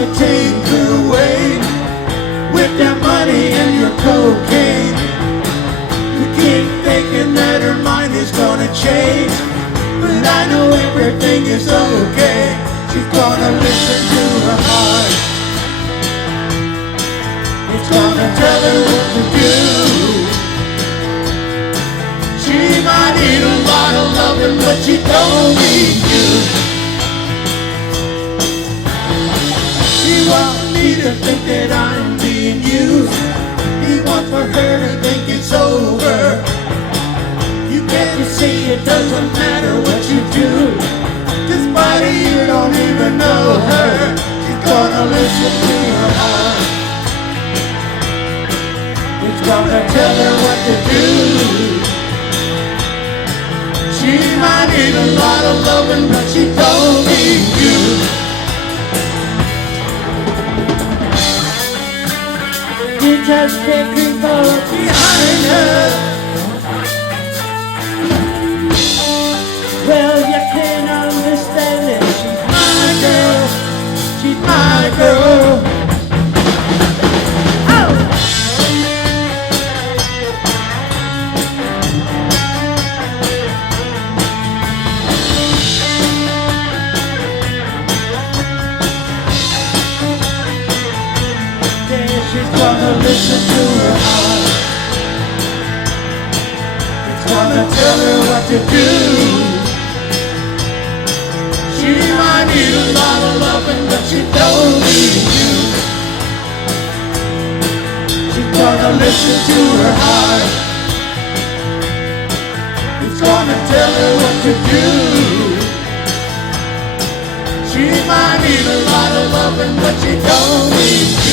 gonna take her away with that money and your cocaine. You keep thinking that her mind is gonna change, but I know everything is okay. She's gonna listen to her heart. It's gonna tell her what to do. She might need a lot of loving, but she don't need you. He wants me to think that I'm being used. He wants for her to think it's over. You can't see it doesn't matter what you do. This body, you don't even know her. She's gonna listen to her heart. It's gonna tell her what to do. She might need a lot of loving, but she don't need you. You just can't creep up behind her. Well, you can't understand it. She's my girl. She's my girl. She's gonna listen to her heart. It's gonna tell her what to do. She might need a lot of loving, but she don't need you. She's gonna listen to her heart. It's gonna tell her what to do. She might need a lot of loving, but she don't need you.